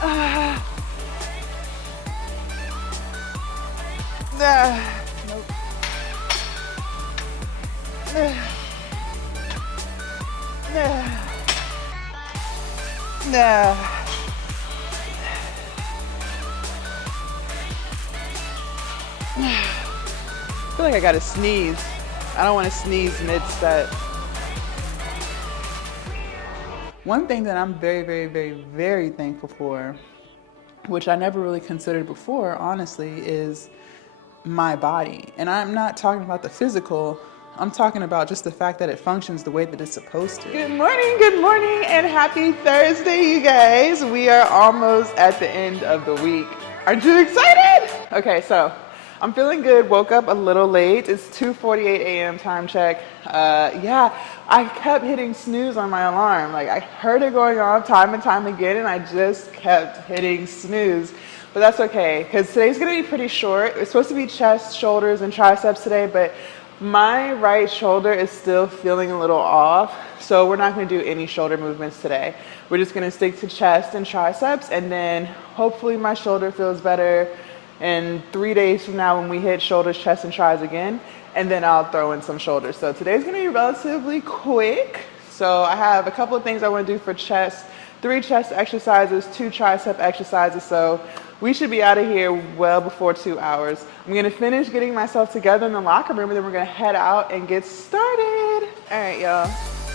Nope. I feel like I gotta sneeze. I don't want to sneeze mid-set. One thing that I'm very, very, very, very thankful for, which I never really considered before, honestly, is my body. And I'm not talking about the physical, I'm talking about just the fact that it functions the way that it's supposed to. Good morning, and happy Thursday, you guys. We are almost at the end of the week. Aren't you excited? Okay, so I'm feeling good. Woke up a little late. It's 2:48 a.m. time check. Yeah, I kept hitting snooze on my alarm. Like, I heard it going off time and time again, and I just kept hitting snooze. But that's okay, because today's gonna be pretty short. It's supposed to be chest, shoulders, and triceps today, but my right shoulder is still feeling a little off, so we're not gonna do any shoulder movements today. We're just gonna stick to chest and triceps, and then hopefully my shoulder feels better in 3 days from now when we hit shoulders, chest, and tris again, and then I'll throw in some shoulders. So today's gonna be relatively quick. So I have a couple of things I wanna do for chest, 3 chest exercises, 2 tricep exercises, so we should be out of here well before 2 hours. I'm gonna finish getting myself together in the locker room, and then we're gonna head out and get started. All right, y'all.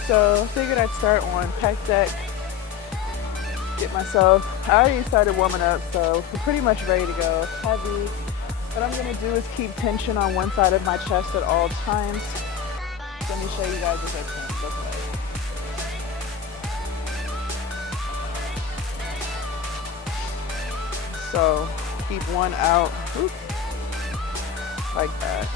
So figured I'd start on pec deck. Get myself, I already started warming up, so we're pretty much ready to go. Heavy. What I'm gonna do is keep tension on one side of my chest at all times. Let me show you guys what that's gonna look like. So keep one out, like that.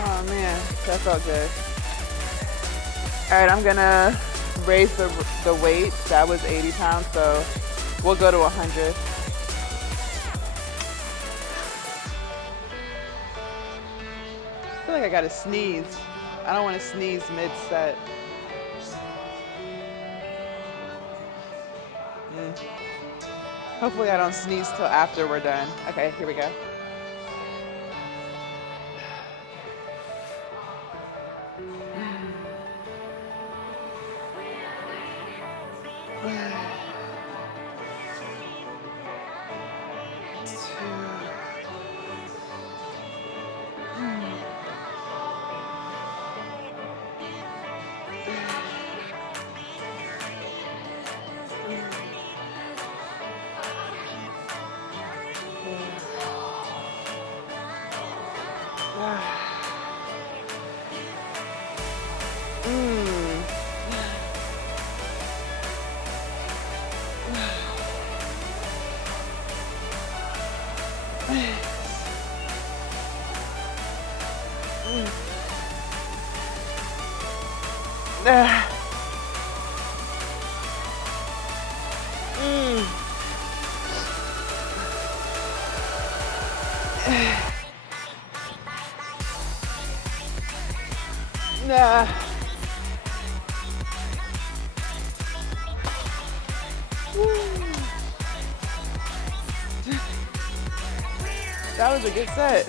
Oh man, that felt good. All right, I'm gonna raise the weight. That was 80 pounds, so we'll go to 100. I feel like I gotta sneeze. I don't want to sneeze mid-set. Hopefully I don't sneeze till after we're done. Okay, here we go. That was a good set.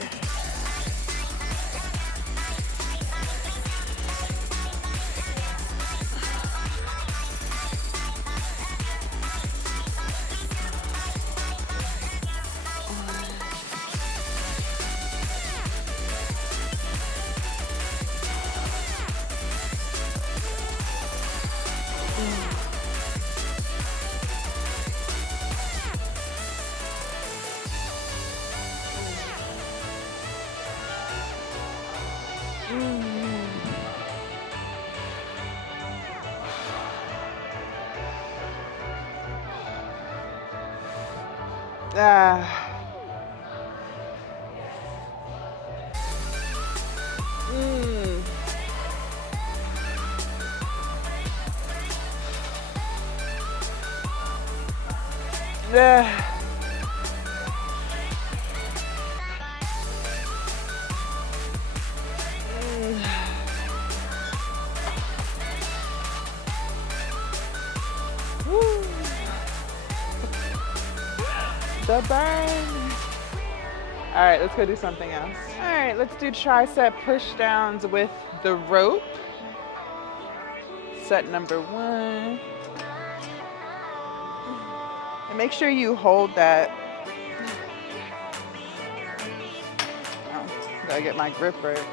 The burn. All right, let's go do something else. All right, let's do tricep push downs with the rope. Set number 1. And make sure you hold that. Oh, gotta get my grip right.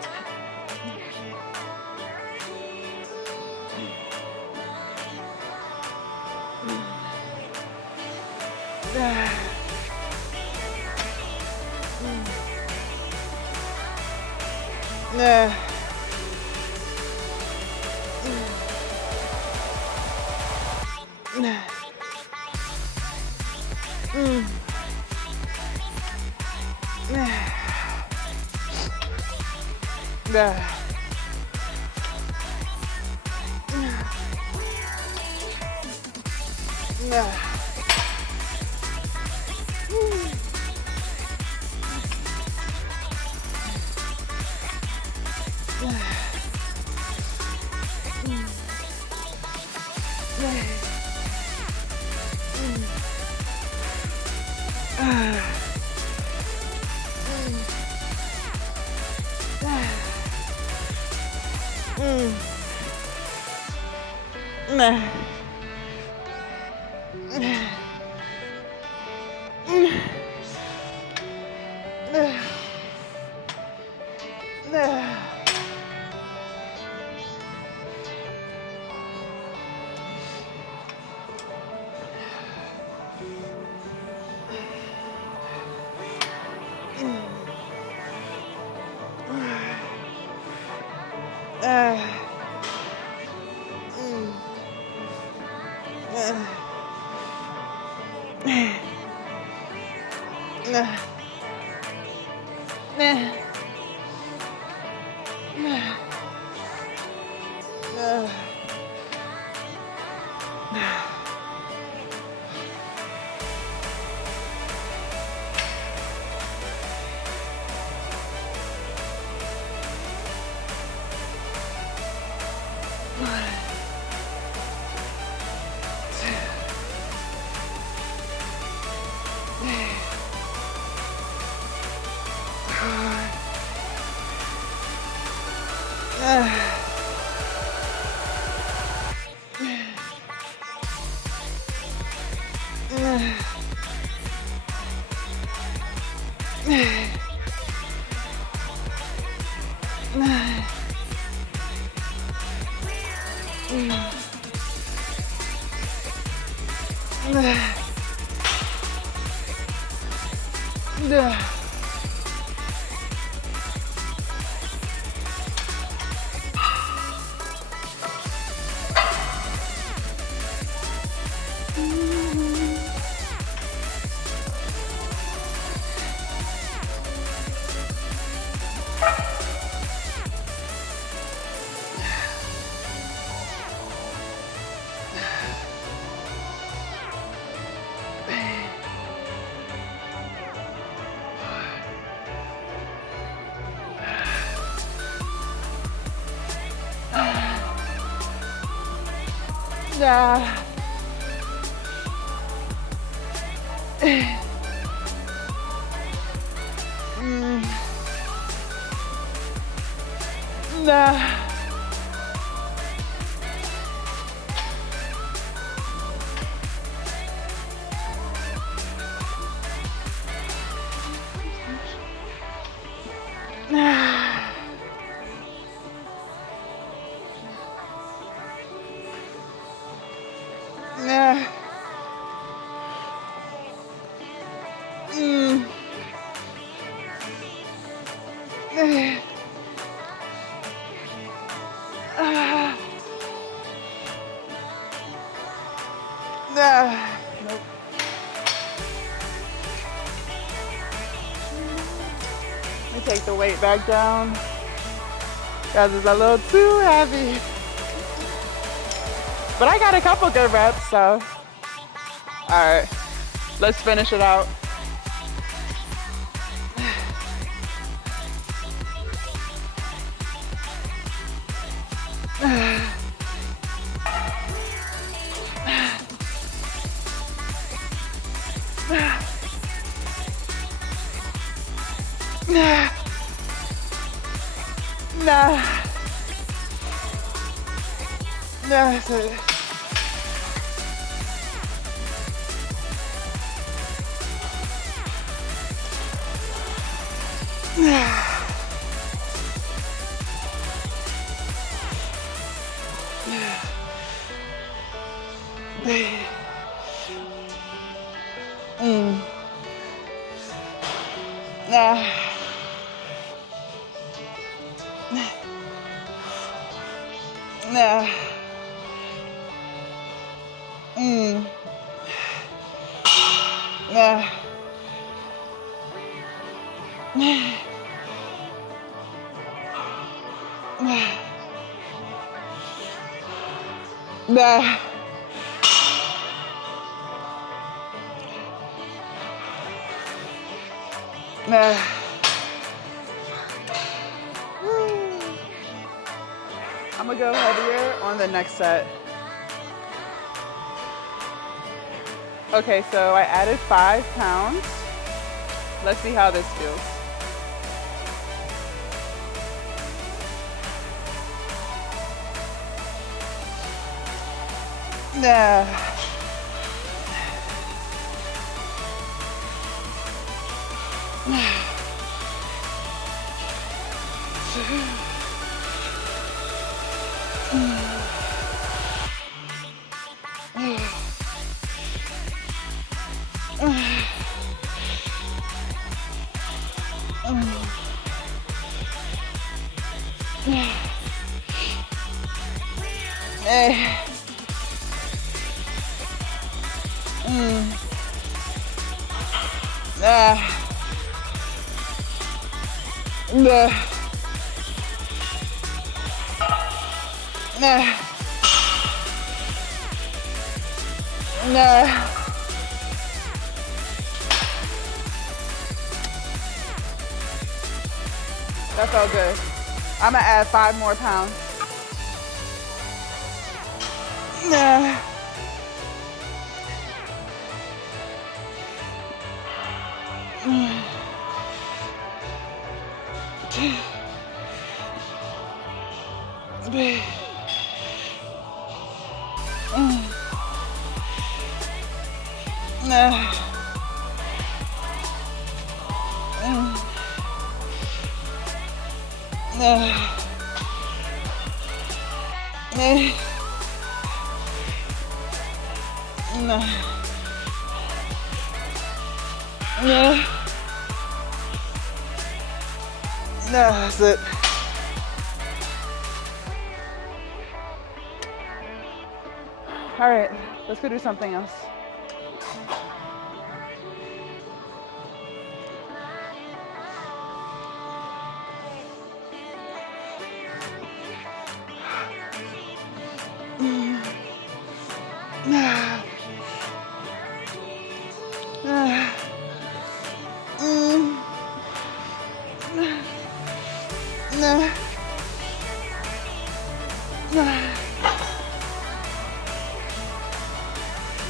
Nah. Nah. Nope. Let me take the weight back down. Guys, it's a little too heavy. But I got a couple good reps, so. All right, let's finish it out. Nah. That's it. I'm gonna go heavier on the next set. Okay, so I added 5 pounds. Let's see how this feels. That felt good. I'm gonna add 5 more pounds. That's it. All right, let's go do something else.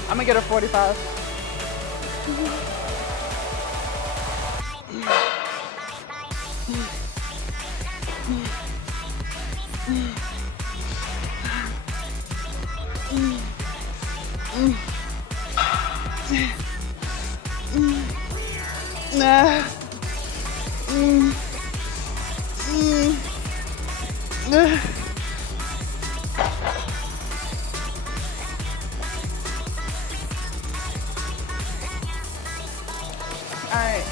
I'm gonna get a 45. Mm, mm, ugh. All right,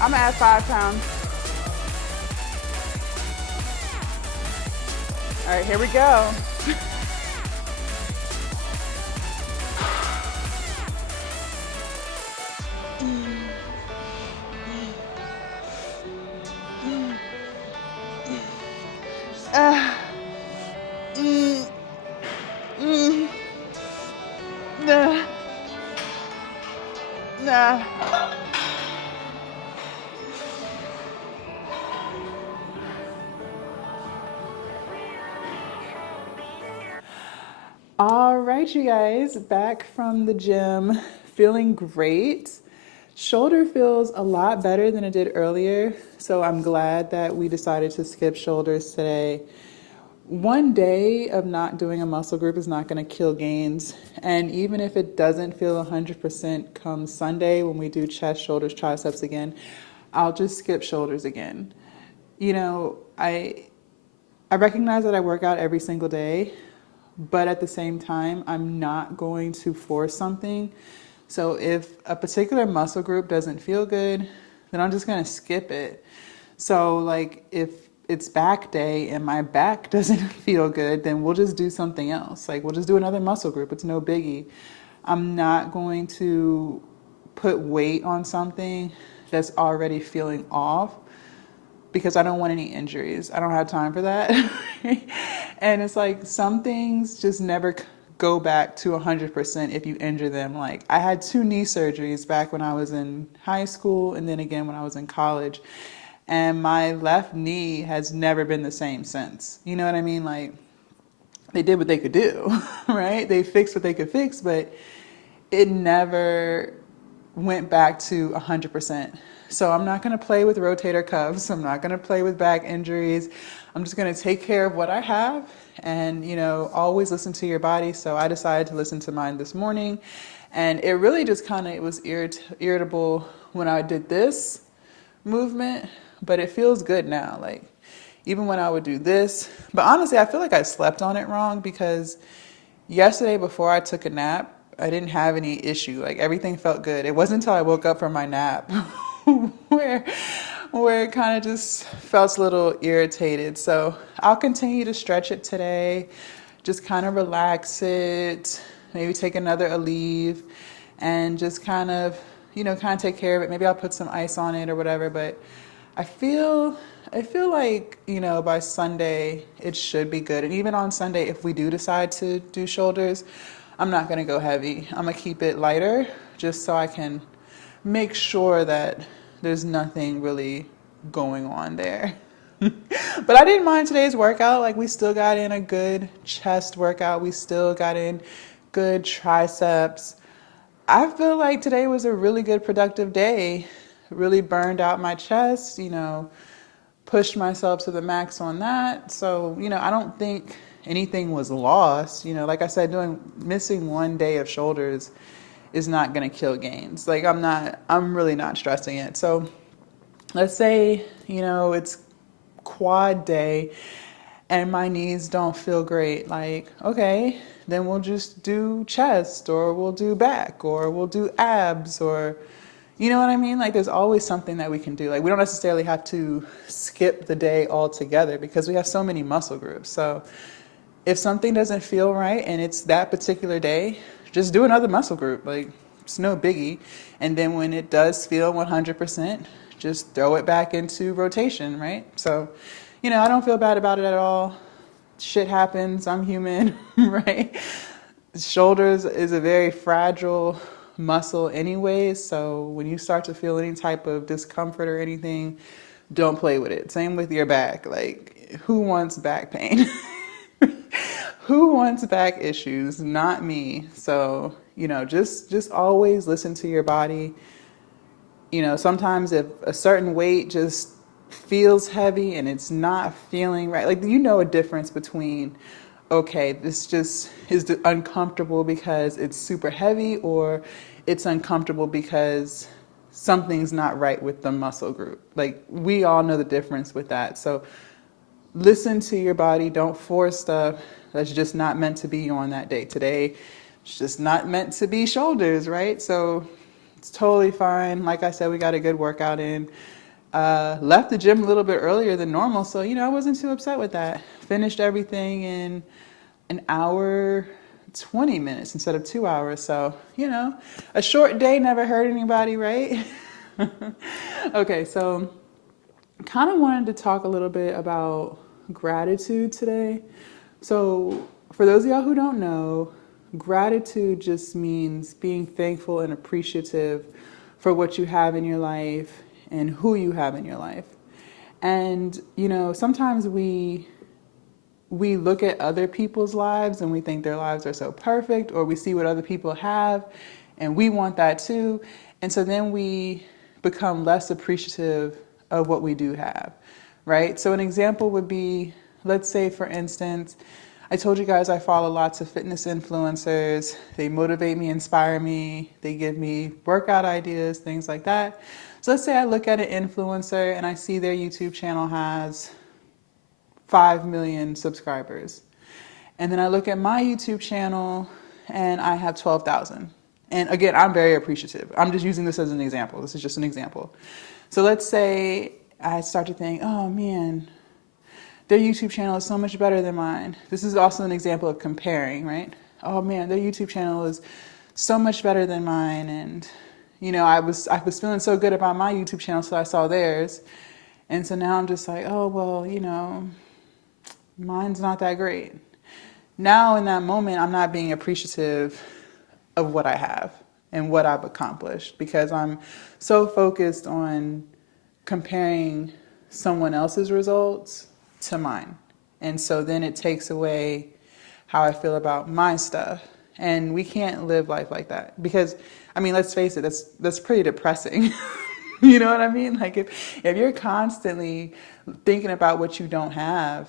I'm gonna add 5 pounds. All right, here we go. Uh, mm, mm, nah, nah. All right, you guys, back from the gym, feeling great. Shoulder feels a lot better than it did earlier, so I'm glad that we decided to skip shoulders today. One day of not doing a muscle group is not going to kill gains, and even if it doesn't feel 100% come Sunday when we do chest, shoulders, triceps again, I'll just skip shoulders again. You know, I recognize that I work out every single day, but at the same time, I'm not going to force something. So if a particular muscle group doesn't feel good, then I'm just going to skip it. So like if it's back day and my back doesn't feel good, then we'll just do something else. Like we'll just do another muscle group. It's no biggie. I'm not going to put weight on something that's already feeling off because I don't want any injuries. I don't have time for that. And it's like some things just never go back to 100% if you injure them. Like I had 2 knee surgeries back when I was in high school and then again when I was in college. And my left knee has never been the same since. You know what I mean? Like they did what they could do, right? They fixed what they could fix, but it never went back to 100%. So I'm not going to play with rotator cuffs. I'm not going to play with back injuries. I'm just going to take care of what I have and, you know, always listen to your body. So I decided to listen to mine this morning. And it really just kind of, it was irritable when I did this movement, but it feels good now. Like even when I would do this, but honestly, I feel like I slept on it wrong because yesterday before I took a nap, I didn't have any issue. Like everything felt good. It wasn't until I woke up from my nap where where it kind of just felt a little irritated. So I'll continue to stretch it today, just kind of relax it, maybe take another Aleve and just kind of, you know, kind of take care of it. Maybe I'll put some ice on it or whatever, but I feel like, you know, by Sunday it should be good. And even on Sunday, if we do decide to do shoulders, I'm not going to go heavy. I'm going to keep it lighter just so I can make sure that there's nothing really going on there. But I didn't mind today's workout. Like we still got in a good chest workout. We still got in good triceps. I feel like today was a really good productive day. Really burned out my chest, you know, pushed myself to the max on that. So, you know, I don't think anything was lost. You know, like I said, missing one day of shoulders is not going to kill gains. Like I'm really not stressing it. So let's say, you know, it's quad day and my knees don't feel great. Like, okay, then we'll just do chest or we'll do back or we'll do abs or, you know what I mean? Like there's always something that we can do. Like we don't necessarily have to skip the day altogether because we have so many muscle groups. So if something doesn't feel right and it's that particular day, just do another muscle group. Like it's no biggie. And then when it does feel 100%, just throw it back into rotation, right? So, you know, I don't feel bad about it at all. Shit happens. I'm human, right? Shoulders is a very fragile muscle anyway, so when you start to feel any type of discomfort or anything, don't play with it. Same with your back. Like, who wants back pain? Who wants back issues? Not me. So, you know, just always listen to your body. You know, sometimes if a certain weight just feels heavy and it's not feeling right, like you know a difference between, okay, this just is uncomfortable because it's super heavy or it's uncomfortable because something's not right with the muscle group. Like, we all know the difference with that. So listen to your body. Don't force stuff that's just not meant to be on that day. Today, it's just not meant to be shoulders, right? So it's totally fine. Like I said, we got a good workout in. Left the gym a little bit earlier than normal, so I wasn't too upset with that. Finished everything in an hour 20 minutes instead of 2 hours. So a short day never hurt anybody, right? Okay, so kind of wanted to talk a little bit about gratitude today. So for those of y'all who don't know, gratitude just means being thankful and appreciative for what you have in your life and who you have in your life. And sometimes we look at other people's lives and we think their lives are so perfect, or we see what other people have and we want that too. And so then we become less appreciative of what we do have, right? So an example would be, let's say for instance, I told you guys I follow lots of fitness influencers. They motivate me, inspire me. They give me workout ideas, things like that. So let's say I look at an influencer and I see their YouTube channel has 5 million subscribers. And then I look at my YouTube channel and I have 12,000. And again, I'm very appreciative. I'm just using this as an example. This is just an example. So let's say I start to think, oh man, their YouTube channel is so much better than mine. This is also an example of comparing, right? Oh man, their YouTube channel is so much better than mine. And I was feeling so good about my YouTube channel, so I saw theirs. And so now I'm just like, oh, well, mine's not that great. Now in that moment, I'm not being appreciative of what I have and what I've accomplished, because I'm so focused on comparing someone else's results to mine. And so then it takes away how I feel about my stuff. And we can't live life like that, because, let's face it, that's pretty depressing. You know what I mean? Like if you're constantly thinking about what you don't have,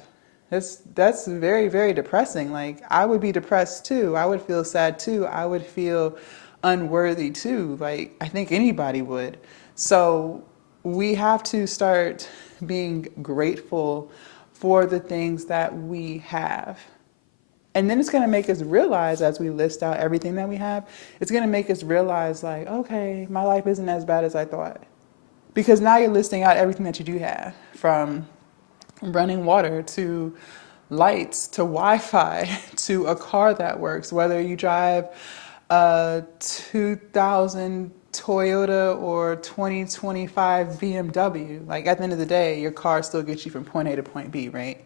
that's very, very depressing. Like, I would be depressed too. I would feel sad too. I would feel unworthy too. Like, I think anybody would. So we have to start being grateful for the things that we have. And then it's going to make us realize, as we list out everything that we have, it's going to make us realize, like, okay, my life isn't as bad as I thought. Because now you're listing out everything that you do have, from running water to lights to Wi-Fi to a car that works, whether you drive a 2000 Toyota or 2025 BMW. Like, at the end of the day, your car still gets you from point A to point B, right?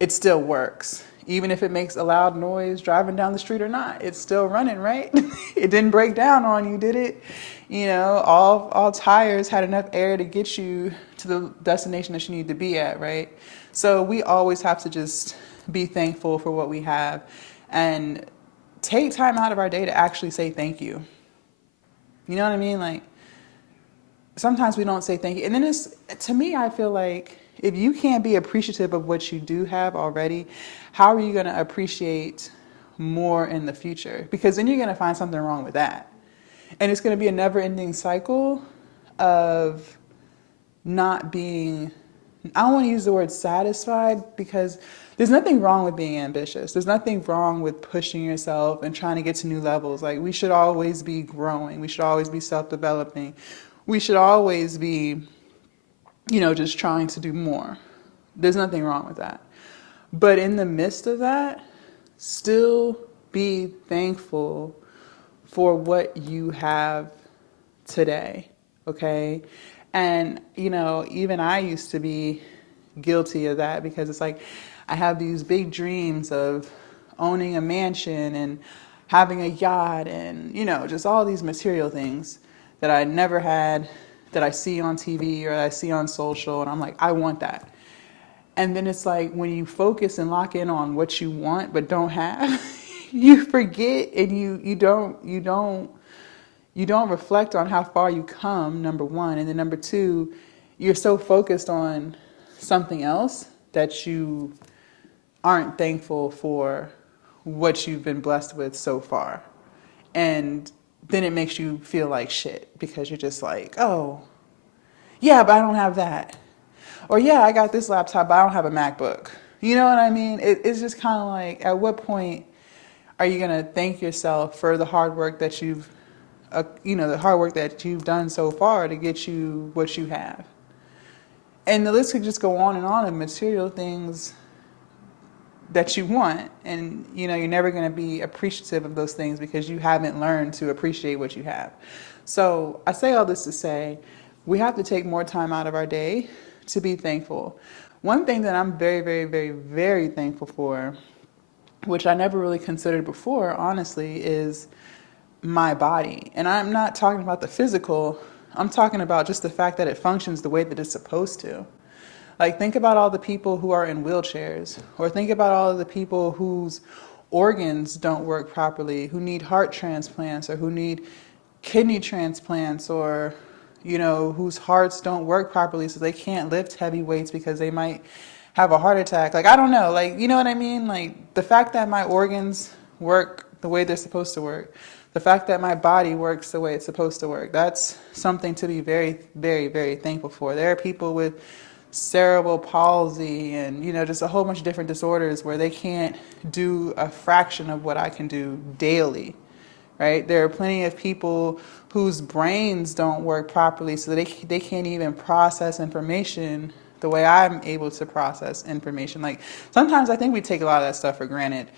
It still works. Even if it makes a loud noise driving down the street or not, it's still running, right? It didn't break down on you, did it? All tires had enough air to get you to the destination that you need to be at, right? So we always have to just be thankful for what we have and take time out of our day to actually say thank you. You know what I mean? Like, sometimes we don't say thank you. And then to me, I feel like if you can't be appreciative of what you do have already, how are you going to appreciate more in the future? Because then you're going to find something wrong with that. And it's going to be a never-ending cycle of not being, I don't want to use the word satisfied, because there's nothing wrong with being ambitious. There's nothing wrong with pushing yourself and trying to get to new levels. Like, we should always be growing. We should always be self-developing. We should always be, just trying to do more. There's nothing wrong with that. But in the midst of that, still be thankful for what you have today, okay? And, even I used to be guilty of that, because it's like I have these big dreams of owning a mansion and having a yacht and, just all these material things that I never had, that I see on TV or I see on social, and I'm like, I want that. And then it's like, when you focus and lock in on what you want but don't have, you forget, and you don't reflect on how far you come, number one. And then number two, you're so focused on something else that you aren't thankful for what you've been blessed with so far. And then it makes you feel like shit because you're just like, oh, yeah, but I don't have that. Or yeah, I got this laptop, but I don't have a MacBook. You know what I mean? It's just kind of like, at what point are you going to thank yourself for the hard work that the hard work that you've done so far to get you what you have? And the list could just go on and on of material things that you want. And, you're never going to be appreciative of those things because you haven't learned to appreciate what you have. So I say all this to say, we have to take more time out of our day to be thankful. One thing that I'm very, very, very, very thankful for, which I never really considered before, honestly, is my body. And I'm not talking about the physical, I'm talking about just the fact that it functions the way that it's supposed to. Like, think about all the people who are in wheelchairs, or think about all of the people whose organs don't work properly, who need heart transplants, or who need kidney transplants, or, whose hearts don't work properly so they can't lift heavy weights because they might have a heart attack. Like, I don't know, like, you know what I mean? Like, the fact that my organs work the way they're supposed to work, the fact that my body works the way it's supposed to work, that's something to be very, very, very thankful for. There are people with cerebral palsy and, just a whole bunch of different disorders where they can't do a fraction of what I can do daily, right? There are plenty of people whose brains don't work properly, so they can't even process information the way I'm able to process information. Like, sometimes I think we take a lot of that stuff for granted,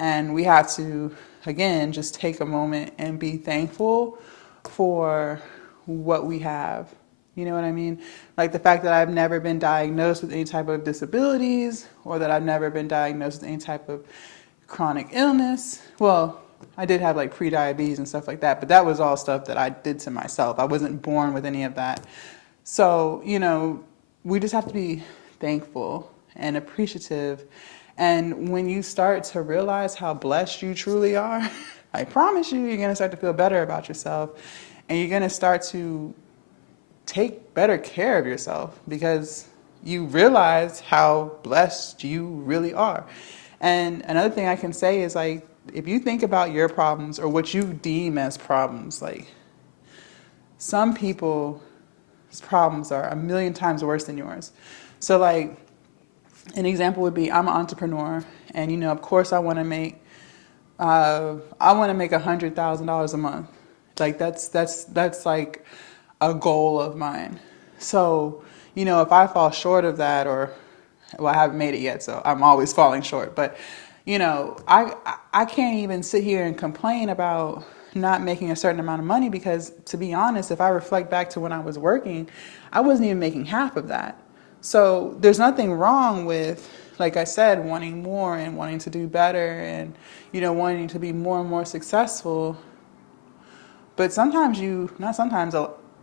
and we have to, again, just take a moment and be thankful for what we have. You know what I mean? Like the fact that I've never been diagnosed with any type of disabilities, or that I've never been diagnosed with any type of chronic illness. Well, I did have like pre-diabetes and stuff like that, but that was all stuff that I did to myself. I wasn't born with any of that. So, we just have to be thankful and appreciative. And when you start to realize how blessed you truly are, I promise you're going to start to feel better about yourself, and you're going to start to take better care of yourself because you realize how blessed you really are. And another thing I can say is, like, if you think about your problems or what you deem as problems, like, some people's problems are a million times worse than yours. So, like, an example would be, I'm an entrepreneur, and of course I want to make $100,000 a month. Like, that's like a goal of mine. So, if I fall short of that, or, well, I haven't made it yet, so I'm always falling short. But, I can't even sit here and complain about not making a certain amount of money because, to be honest, if I reflect back to when I was working, I wasn't even making half of that. So there's nothing wrong with, like I said, wanting more and wanting to do better and, wanting to be more and more successful. But sometimes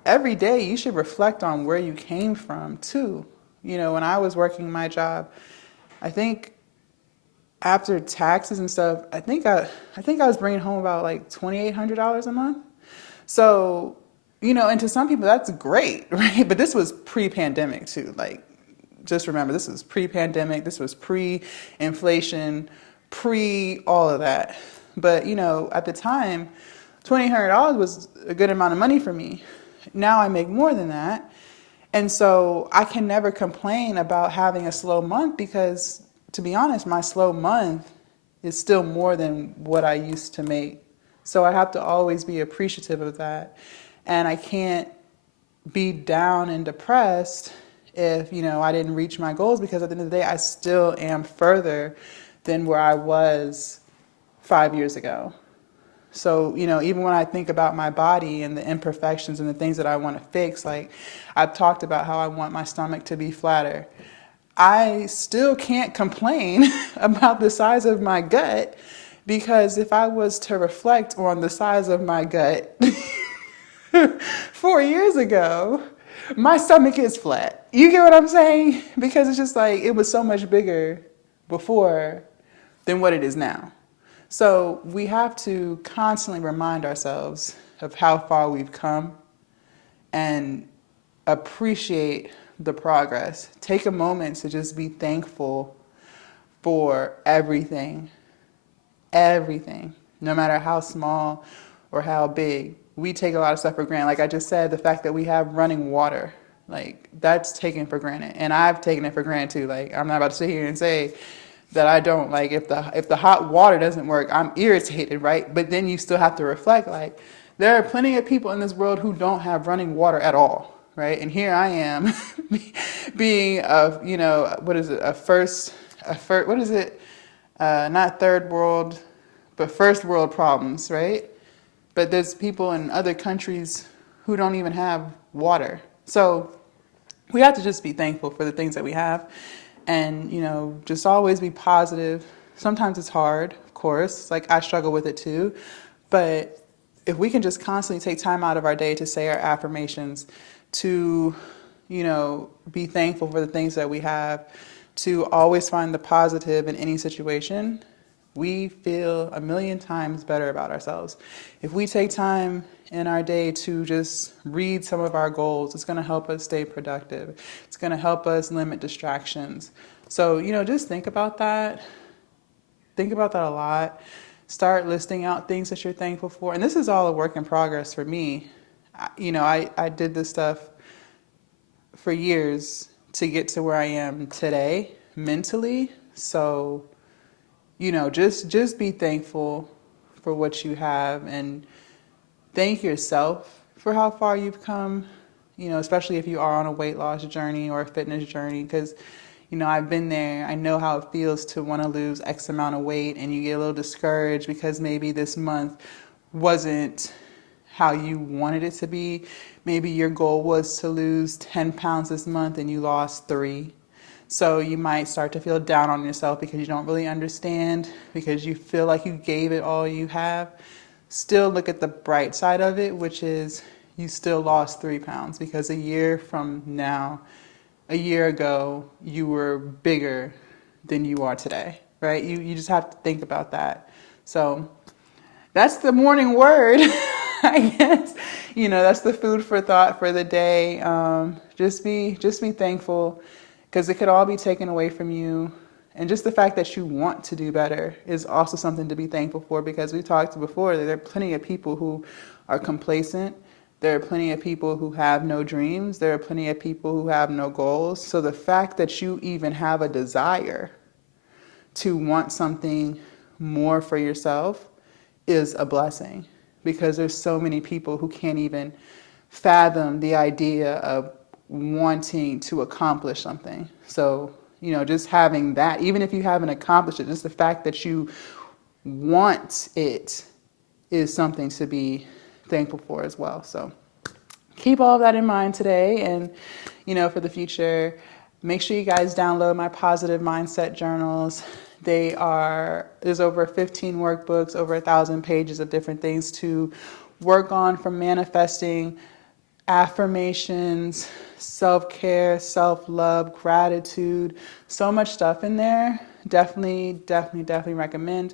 every day you should reflect on where you came from too. When I was working my job, I think after taxes and stuff, I think I was bringing home about like $2,800 a month. So, and to some people that's great, right? But this was pre-pandemic too. Like, just remember, this was pre-pandemic, this was pre-inflation, all of that. But, at the time, $2,800 was a good amount of money for me. Now I make more than that. And so I can never complain about having a slow month because, to be honest, my slow month is still more than what I used to make. So I have to always be appreciative of that. And I can't be down and depressed if, I didn't reach my goals, because at the end of the day, I still am further than where I was 5 years ago. So, even when I think about my body and the imperfections and the things that I want to fix, like I've talked about how I want my stomach to be flatter. I still can't complain about the size of my gut, because if I was to reflect on the size of my gut 4 years ago, my stomach is flat. You get what I'm saying? Because it's just like, it was so much bigger before than what it is now. So we have to constantly remind ourselves of how far we've come and appreciate the progress. Take a moment to just be thankful for everything, no matter how small or how big. We take a lot of stuff for granted. Like I just said, the fact that we have running water, like that's taken for granted. And I've taken it for granted too. Like I'm not about to sit here and say that I don't. Like if the hot water doesn't work, I'm irritated, right? But then you still have to reflect, like there are plenty of people in this world who don't have running water at all, right? And here I am being a, what is it, what is it? Not third world, but first world problems, right? But there's people in other countries who don't even have water. So we have to just be thankful for the things that we have and, just always be positive. Sometimes it's hard, of course. Like I struggle with it too. But if we can just constantly take time out of our day to say our affirmations, to, be thankful for the things that we have, to always find the positive in any situation, we feel a million times better about ourselves. If we take time in our day to just read some of our goals, it's going to help us stay productive. It's going to help us limit distractions. So, just think about that. Think about that a lot. Start listing out things that you're thankful for. And this is all a work in progress for me. I did this stuff for years to get to where I am today mentally. So, just be thankful for what you have and thank yourself for how far you've come, especially if you are on a weight loss journey or a fitness journey, because, I've been there. I know how it feels to want to lose X amount of weight and you get a little discouraged because maybe this month wasn't how you wanted it to be. Maybe your goal was to lose 10 pounds this month and you lost 3. So you might start to feel down on yourself because you don't really understand, because you feel like you gave it all you have. Still look at the bright side of it, which is you still lost 3 pounds, because a year ago, you were bigger than you are today, right? You just have to think about that. So that's the morning word, I guess. That's the food for thought for the day. Just be thankful, because it could all be taken away from you. And just the fact that you want to do better is also something to be thankful for, because we talked before that there are plenty of people who are complacent. There are plenty of people who have no dreams. There are plenty of people who have no goals. So the fact that you even have a desire to want something more for yourself is a blessing, because there's so many people who can't even fathom the idea of wanting to accomplish something. So, just having that, even if you haven't accomplished it, just the fact that you want it is something to be thankful for as well. So keep all of that in mind today. And, for the future, make sure you guys download my positive mindset journals. There's over 15 workbooks, over 1,000 pages of different things to work on, from manifesting, affirmations, self-care, self-love, gratitude, so much stuff in there. Definitely recommend.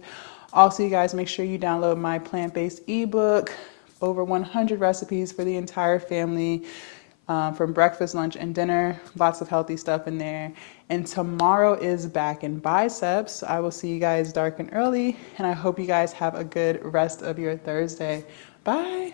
Also, you guys, make sure you download my plant-based ebook, over 100 recipes for the entire family, from breakfast, lunch, and dinner. Lots of healthy stuff in there. And tomorrow is back in biceps. I will see you guys dark and early, and I hope you guys have a good rest of your Thursday. Bye.